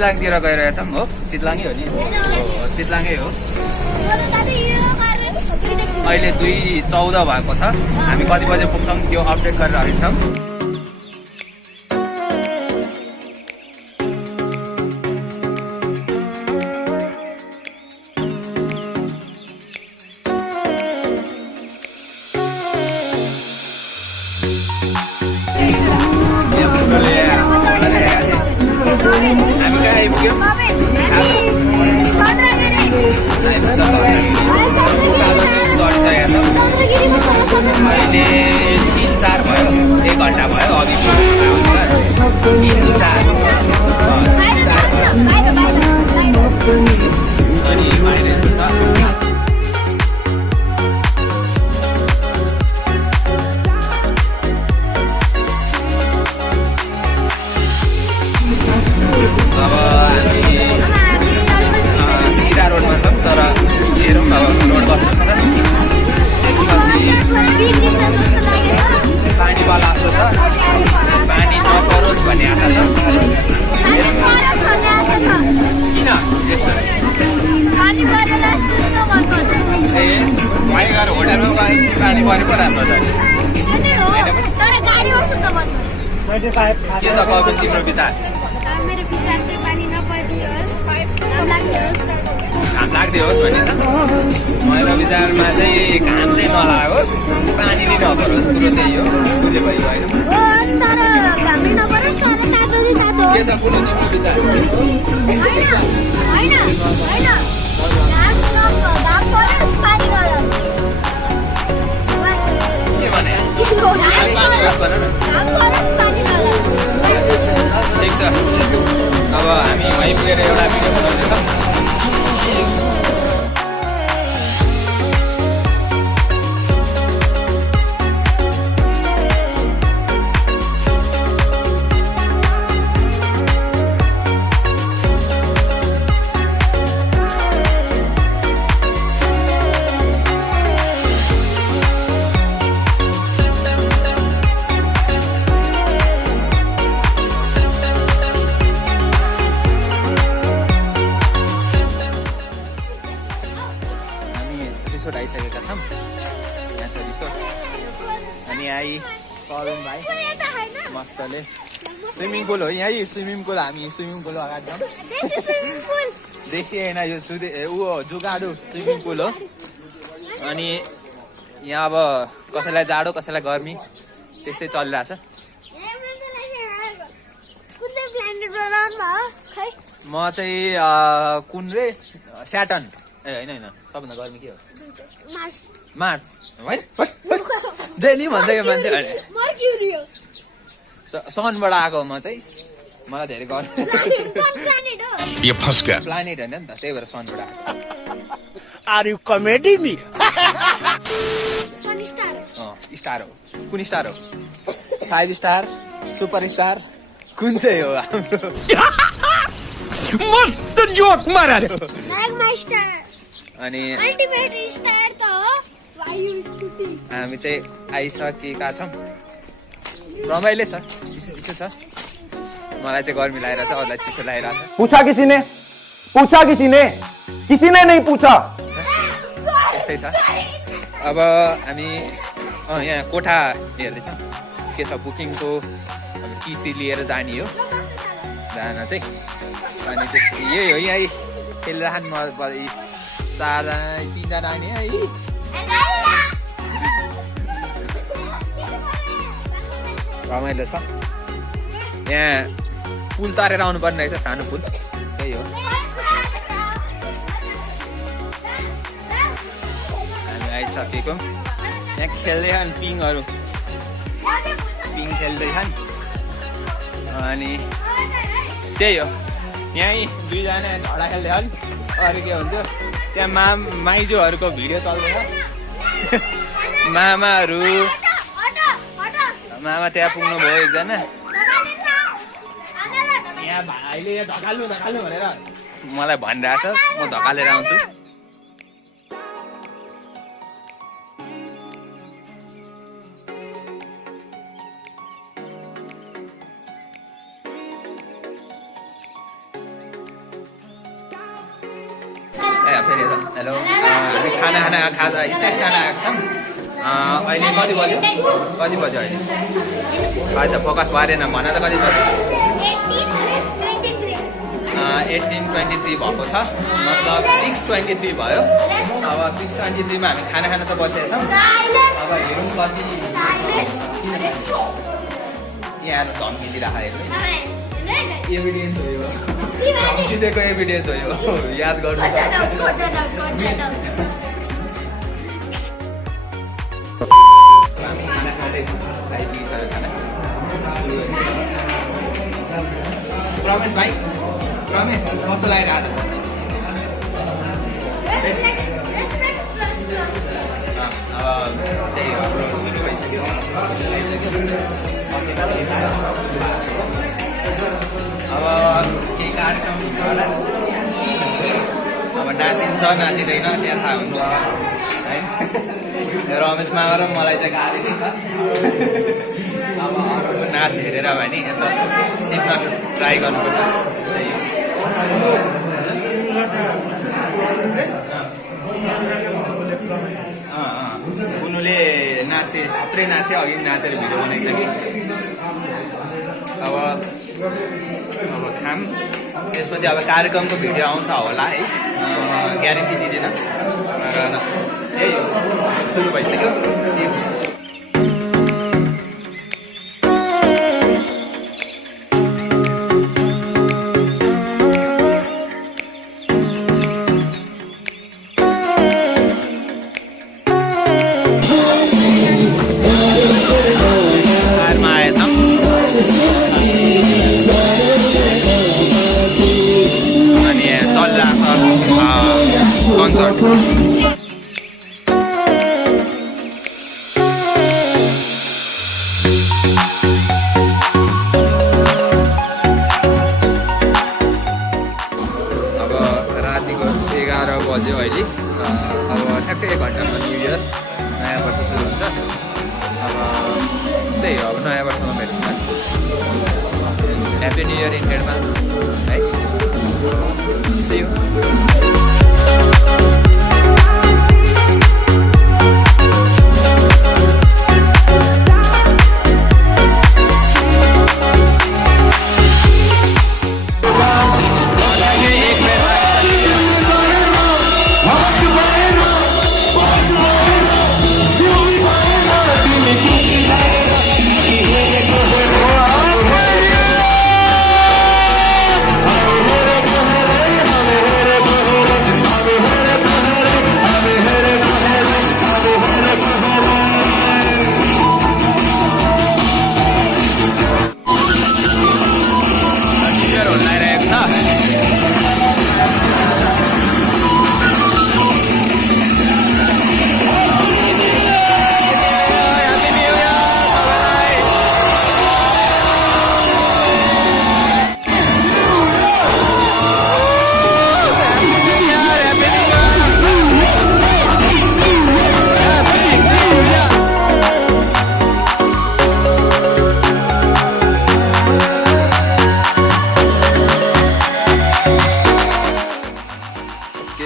चितलाङतिर गइरहेछौँ हो चितलाङै हो नि चितलाङै हो अहिले 2:14 भएको छ हामी कति बजे पुग्छौँ त्यो अपडेट गरेर हिँड्छौँ हामी कहाँ आइपुग्यौँ अहिले 3-4 भयो 1 घन्टा भयो अघि 3-4 अनि बाहिर यस्तो छ अब हामी सिरा रोडमा छौँ तर हेरौँ अब रोड कस्तो छ पानी वाला आएको छ पानी नपरोस् भन्ने आशा छ किन त्यस्तो ए भाइ गएर होटलमा गएपछि पानी परे पो राम्रो छ के छ कपिल तिम्रो विचार मेरो विचार चाहिँ पानी नपरिदियोस् घाम लाग्दियोस् भन्ने छ मेरो विचारमा चाहिँ घाम चाहिँ नलागोस् पानी नै नपरोस् कुरो त्यही हो बुझे भयो होइन के छ कुरो तिम्रो विचार के भने पानी होस् भन न ठिक छ अब हामी वहीँ पुगेर एउटा भिडियो बनाउँदैछौँ रिसोर्ट आइसकेका छौँ यहाँ छ रिसोर्ट अनि आई करुण भाइ मस्तले स्विमिङ पुल हो यहीँ स्विमिङ पुल हामी स्विमिङ पुल अगाडि छौँ देशी होइन यो ऊ हो जुगाडु स्विमिङ पुल हो अनि यहाँ अब कसैलाई जाडो कसैलाई गर्मी त्यस्तै चलिरहेछ म चाहिँ कुन रे स्याटर्न ए होइन सबभन्दा गर्मी के हो मार्च जे नि भन्छ यो मान्छे सनबाट आएको म चाहिँ मलाई धेरै गर्मी प्लानेट होइन नि त त्यही भएर सनबाट आएको आर यु कमेडी मी स्टार हो कुन स्टार हो 5 स्टार सुपर स्टार कुन चाहिँ हो हाम्रो मस्त जोक मारा रे अनि हामी चाहिँ आइसकेका छौँ रमाइलो छ चिसो छ मलाई चाहिँ गर्मी लागिरहेछ अरूलाई चिसो लागिरहेछ पूछा किसी ने नहीं पूछा यस्तै छ अब हामी यहाँ कोठा हेर्दैछौँ के छ बुकिङको अब टिसी लिएर जाने हो जान चाहिँ अनि यही हो यहीँ खेलिरहनु 4जना 3जना आउने है रमाइलो छ यहाँ पुल तरेर आउनु पर्ने रहेछ सानो पुल त्यही हो हामी आइसकेको यहाँ खेल्दैछन् पिङहरू पिङ खेल्दैछन् अनि त्यही हो यहीँ 2जना झडा खेल्दैछन् अरू के हुन्थ्यो त्यहाँ माइजूहरूको भिडियो चल्दैछ मामाहरू मामा त्यहाँ पुग्नु भयो एकजना यहाँ भाइले धकाल्नु भनेर मलाई भनिरहेछ म धकालेर आउँछु हेलो हामी खाजा स्न्याक्स खाना आएको छौँ अहिले कति बज्यो अहिले अहिले त फोकस भएन भन त कति बज्यो 18:23 भएको छ मतलब 6:23 भयो अब 6:23 मा हामी खाना खान त बसेका छौँ अब हेरौँ कति यहाँ धम्की दिइराखेको एभिडेन्स हो यो धम्की दिएको एभिडेन्स हो यो याद गर्नु हामी खाना खाँदैछौँ खाइदिइसक्यो खाना रमेश भाइ रमेश कस्तो लागेको आज अब त्यही हाम्रो सुरु भइसक्यो अब केही कार्यक्रम होला अब नाचिन्छ नाचिँदैन त्यहाँ थाहा हुन्छ है रमेश मामा र मलाई चाहिँ गाली नै छ अब अरूको नाच हेरेर भने यसो सिक्न ट्राई गर्नुपर्छ उनीले नाचे थुप्रै नाचे अघि नाचेर भिडियो बनाइसके अब खाम त्यसपछि अब कार्यक्रमको भिडियो आउँछ होला है ग्यारेन्टी दिँदैन र त्यही हो सुरु भइसक्यो बज्यो अहिले अब ठ्याक्कै 1 घन्टामा न्यु इयर नयाँ वर्ष सुरु हुन्छ अब त्यही हो अब नयाँ वर्षमा भेटौँ happy new year in advance है See you.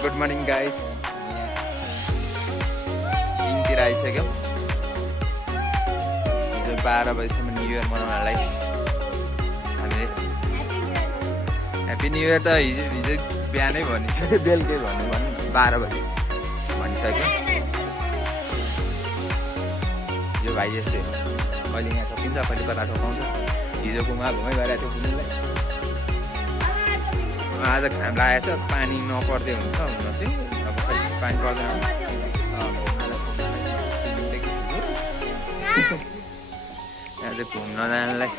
Good morning guys दिनतिर आइसक्यो हिजो 12 बजीसम्म न्यु इयर मनाउनलाई हामीले ह्याप्पी न्यु इयर त हिजो बिहानै भनिसक्यो बेलुकै भन्नु 12 बजी भनिसक्यो यो भाइ यस्तै हो कहिले यहाँ ठोकिन्छ कहिले कता ठोकाउँछ हिजो घुमा घुमै गइरहेको थियो कुनैलाई आज घाम लागेको छ पानी नपर्दै हुन्छ हुन चाहिँ अब खै पानी पर्दैन आज घुम्न जानुलाई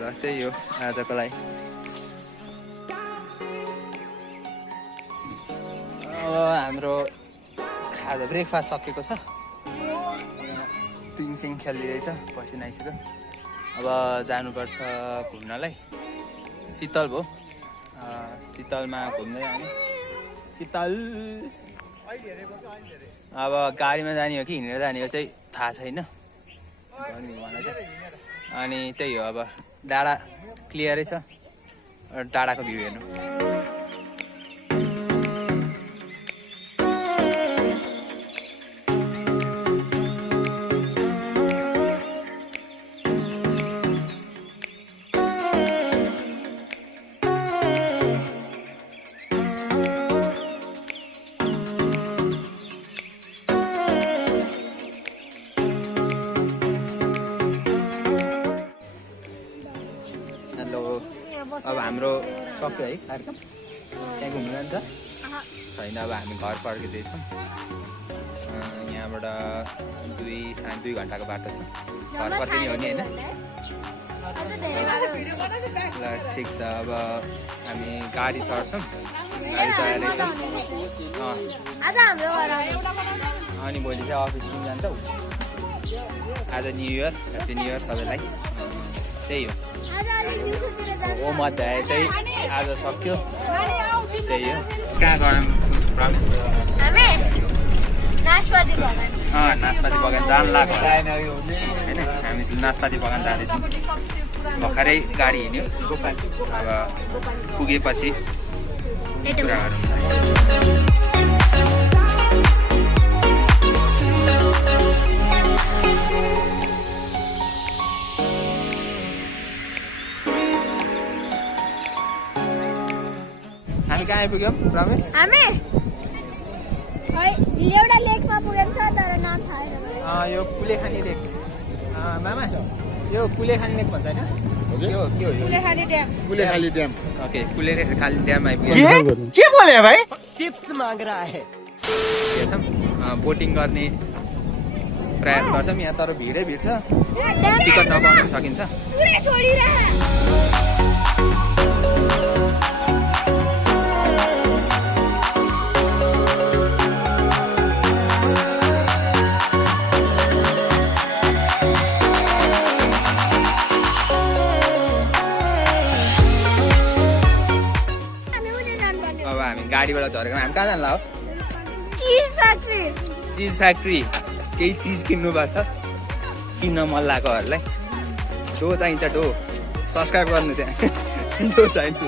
ल त्यही हो आजको लागि अब हाम्रो खाजा ब्रेकफास्ट सकेको छ पिङसिङ खेलिरहेछ पसिना आइसक्यो अब जानुपर्छ घुम्नलाई शीतल भयो शीतलमा घुम्दै जाने शीतल अब गाडीमा जाने हो कि हिँडेर जाने हो चाहिँ थाहा छैन अनि त्यही हो अब डाँडा क्लियरै छ डाँडाको भ्यू हेर्नु हाम्रो सक्यो है कार्यक्रम त्यहाँ घुम्नु जान्छ छैन अब हामी घर फर्किँदैछौँ यहाँबाट 2.5 घन्टाको बाटो छ घर फर्किने हो नि होइन ल ठिक छ अब हामी गाडी चढ्छौँ गाडी चढाएर अनि भोलि चाहिँ अफिस पनि जान्छौँ आज new year happy new year सबैलाई त्यही हो होम अध्याय चाहिँ आज सक्यो त्यही हो कहाँ गयौँ प्रमिस नास्पाती बगान जान लाग्यो होइन हामी नास्पाती बगान जाँदैछौँ भर्खरै गाडी हिँड्यो अब पुगेपछि कुरा गरौँ हामी कहाँ आइपुग्यौँ रमेश हामी एउटा लेकमा पुगेको छ तर नाम थाहा छैन यो कुलेखानी लेक मामा यो कुलेखानी लेक भन्छ होइन के हो कुलेखाली ड्याम ओके कुलेखाली ड्याम आइपुग्यो के बोले भाइ चिप्स माग रहा है बोटिङ गर्ने प्रयास गर्छौँ यहाँ तर भिडै भिड छ टिकट नपाउन सकिन्छ पुरै छोडिरह गाडीबाट झरेको हामी कहाँ जानु हो चिज फ्याक्ट्री केही चिज किन्नुपर्छ किन्न मन लागेकोहरूलाई डो चाहिन्छ डो सब्सक्राइब गर्नु त्यहाँ डो चाहिन्छ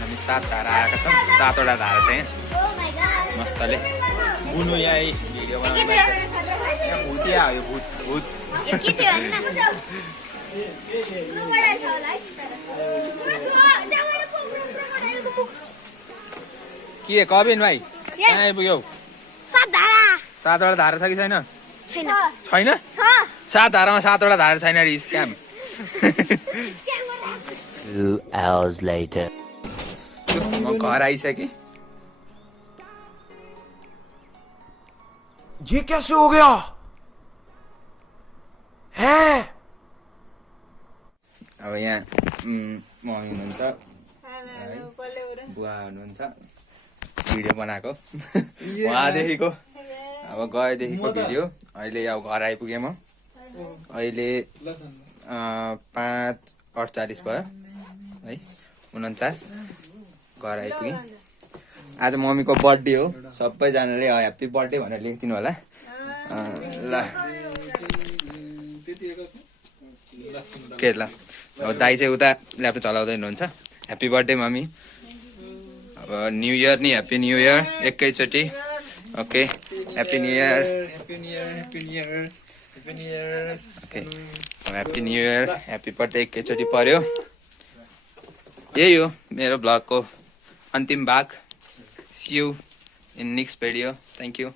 हामी 7 धारा आएका छौँ 7वटा धारा छ यहाँ मस्तले बुनु यहाँ भिडियो बनाउनु भूत आयो भूत के कबिन भाइ कहाँ आइपुग्यौ 7वटा धारा छ कि छैन छैन 7 धारामा 7वटा धारा छैन रे स्क्याम 2 hours later म घर आइसकेँ ये कैसे हो गया है अब यहाँ मम्मी हुनुहुन्छ बुवा हुनुहुन्छ भिडियो बनाएको उहाँदेखिको अब गएदेखिको भिडियो अहिले अब घर आइपुगेँ म अहिले 5:48 भयो है 49 घर आइपुगेँ आज मम्मीको बर्थडे हो सबैजनाले ह्याप्पी बर्थडे भनेर लेखिदिनु होला ल के ल अब दाइ चाहिँ उता ल्यापटप चलाउँदै हुनुहुन्छ ह्याप्पी बर्थडे मम्मी अब न्यु इयर नि ह्याप्पी न्यु इयर एकैचोटि okay happy new year okay happy new year happy birthday एकैचोटि पर्यो यही हो मेरो ब्लगको अन्तिम भाग See you in next video. Thank you.